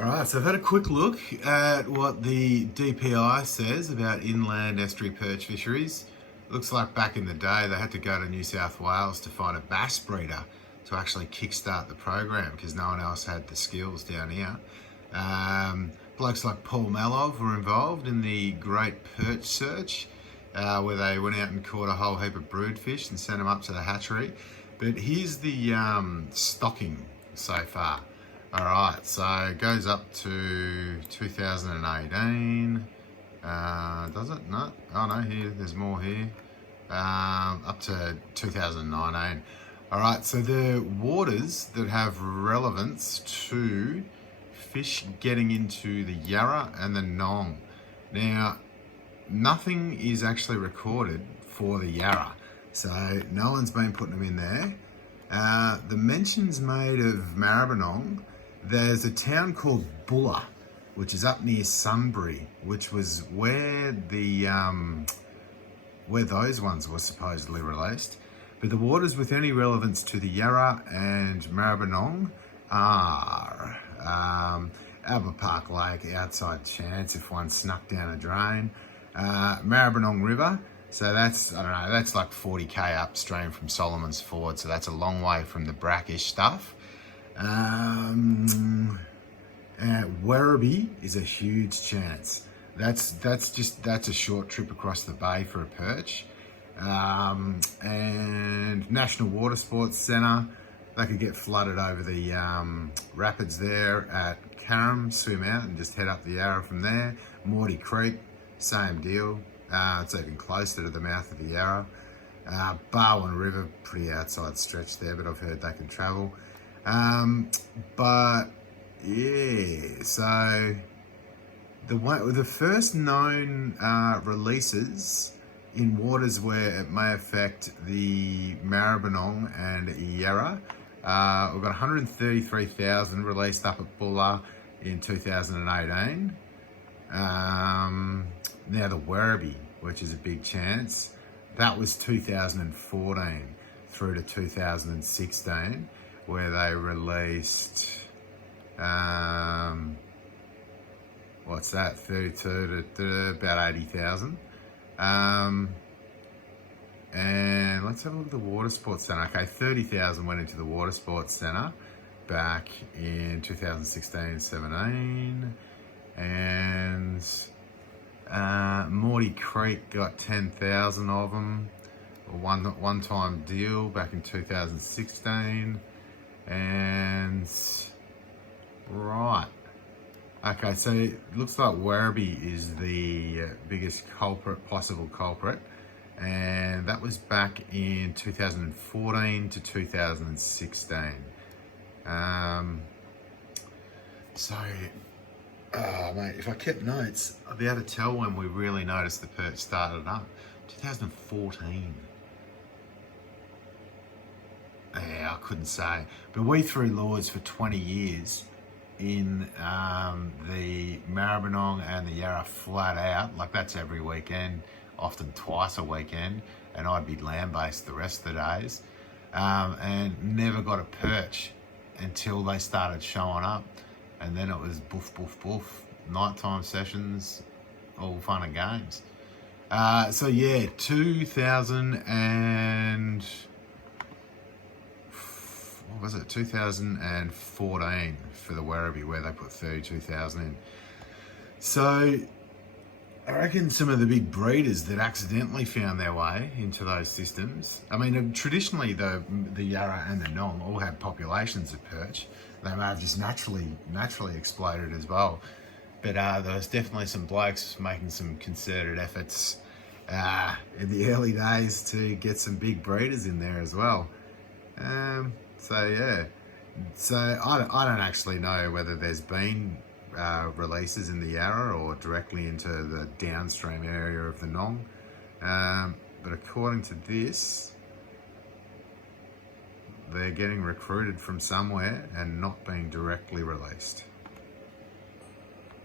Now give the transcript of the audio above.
All right, so I've had a quick look at what the DPI says about inland estuary perch fisheries. Looks like back in the day they had to go to New South Wales to find a bass breeder to actually kickstart the program because no one else had the skills down here. Blokes like Paul Malov were involved in the Great Perch Search, where they went out and caught a whole heap of broodfish and sent them up to the hatchery. But here's the stocking so far. All right, so it goes up to 2018. Does it? No. Oh no, here, there's more here. Up to 2019. All right, so the waters that have relevance to fish getting into the Yarra and the Nong. Now, nothing is actually recorded for the Yarra, so no one's been putting them in there. The mentions made of Maribyrnong. There's a town called Bulla, which is up near Sunbury, which was where the where those ones were supposedly released. But the waters with any relevance to the Yarra and Maribyrnong are Albert Park Lake, outside chance if one snuck down a drain. Maribyrnong River, so that's, I don't know, that's like 40k upstream from Solomon's Ford, so that's a long way from the brackish stuff. Werribee is a huge chance. That's a short trip across the bay for a perch. And National Water Sports Centre, they could get flooded over the rapids there at Carrum, swim out and just head up the Yarra from there. Morty Creek, same deal. It's even closer to the mouth of the Yarra. Barwon River, pretty outside stretch there, but I've heard they can travel. But yeah, so the first known releases in waters where it may affect the Maribyrnong and Yarra, we've got 133,000 released up at Bulla in 2018. Now the Werribee, which is a big chance, that was 2014 through to 2016, where they released, what's that, 32 to about 80,000. And let's have a look at the Water Sports Centre. Okay, 30,000 went into the Water Sports Centre back in 2016-17. And Morty Creek got 10,000 of them. A one-time deal back in 2016. And right, okay, so it looks like Werribee is the biggest possible culprit, and that was back in 2014 to 2016. So, oh mate, if I kept notes, I'd be able to tell when we really noticed the perch started up. 2014. Yeah, I couldn't say. But we threw lures for 20 years in the Maribyrnong and the Yarra flat out. Like, that's every weekend, often twice a weekend. And I'd be land-based the rest of the days. And never got a perch until they started showing up. And then it was boof, boof, boof. Nighttime sessions, all fun and games. So yeah, 2014 for the Werribee, where they put 32,000 in. So I reckon some of the big breeders that accidentally found their way into those systems, I mean, traditionally the Yarra and the Nong all had populations of perch. They may have just naturally exploded as well. But there was definitely some blokes making some concerted efforts in the early days to get some big breeders in there as well. So yeah, so I don't actually know whether there's been releases in the Yarra or directly into the downstream area of the Nong, but according to this, they're getting recruited from somewhere and not being directly released.